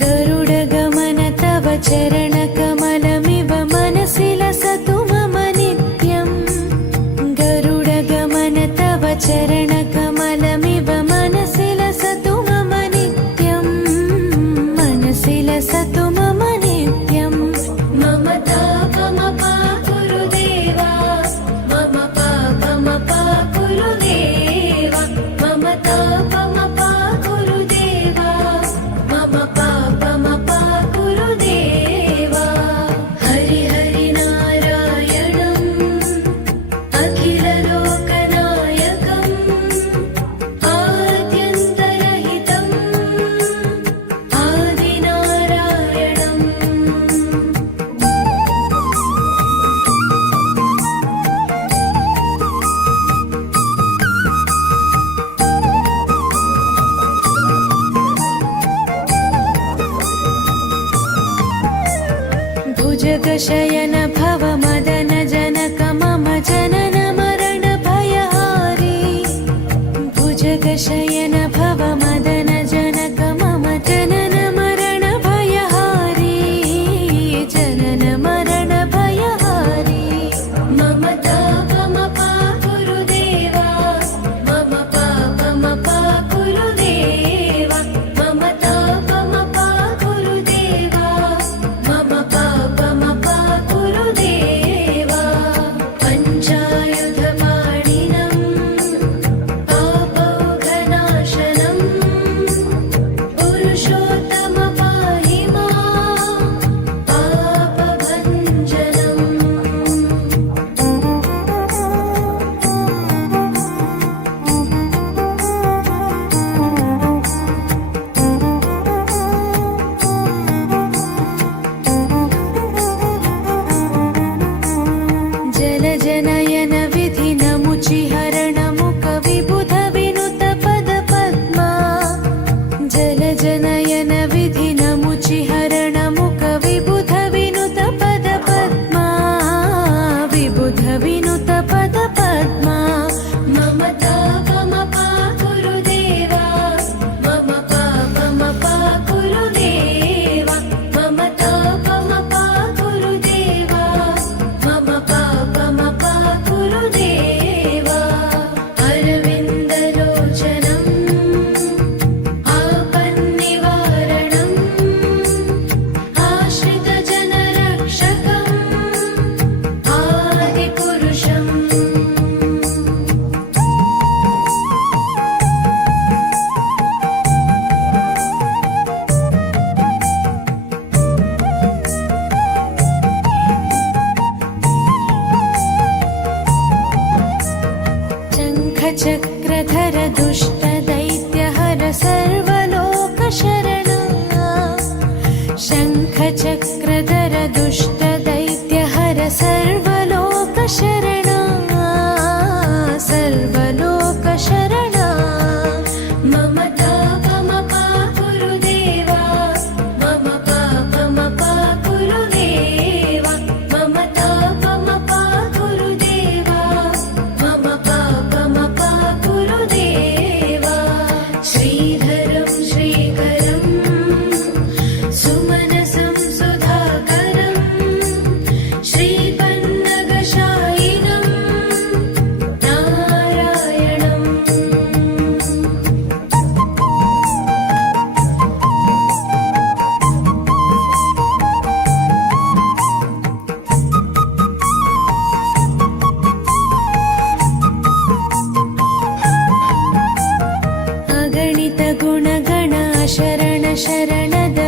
गरुडगमन तव चरणकमलमिव मनसि लसतु मम नित्यम् गरुडगमन तव चरणकमलमिव मनसि लसतु मम नित्यम् मनसि लसतु मम नित्यम् मम तापमपा गुरुदेवा मम पापमपा गुरुदेवा मम तापमपा गुरुदेवा मम पापमपा गुरुदेवा हरि हरि नारायणम् अखिललोकनायकम् आद्यन्तरहितम् आदिनारायणम् भुजगशयन भव मदन जनक मम जनन मरण भयहारी भुजगशयन भव मदन जनक मम जनन मरण भयहारी जनन मरण भयहारी मम तापमपा गुरुदेवा मम पापमपा गुरुदेवा मम तापमपा गुरुदेवा मम पापमपा गुरुदेवा पञ्चायुधपाणिनम् पापौघनाशनम् पुरुषोत्तम पाहि माम् पापभञ्जनम् जलजनयन विधिनमुचिहरण मुख विबुध विनुत पद पद्मा जलजनयन विधिनमुचिहरण मुख विबुध विनुत पद पद्मा विबुध विनुत पद पद्मा मम तापमपा गुरुदेवा मम पापमपा गुरुदेवा मम तापमपा गुरुदेवा मम पापमपा गुरुदेवा अरविन्दलोचनम् आपन्निवारणम् आश्रितजनरक्षकम् आदिपुरुषम् शङ्खचक्रधर दुष्टदैत्यहर सर्वलोकशरणा शङ्खचक्रधर दुष्टदैत्यहर सर्वलोकशरणा सर्वलोकशरणा मम तापमपा गुरुदेवा मम पापमपा गुरुदेवा मम तापमपा गुरुदेवा मम पापमपा गुरुदेवा श्रीधरं श्रीकरं सुमनसं सुधाकरं श्रीपन्नगशायिनं नारायणम् अगणित गुणगण शरण शरणद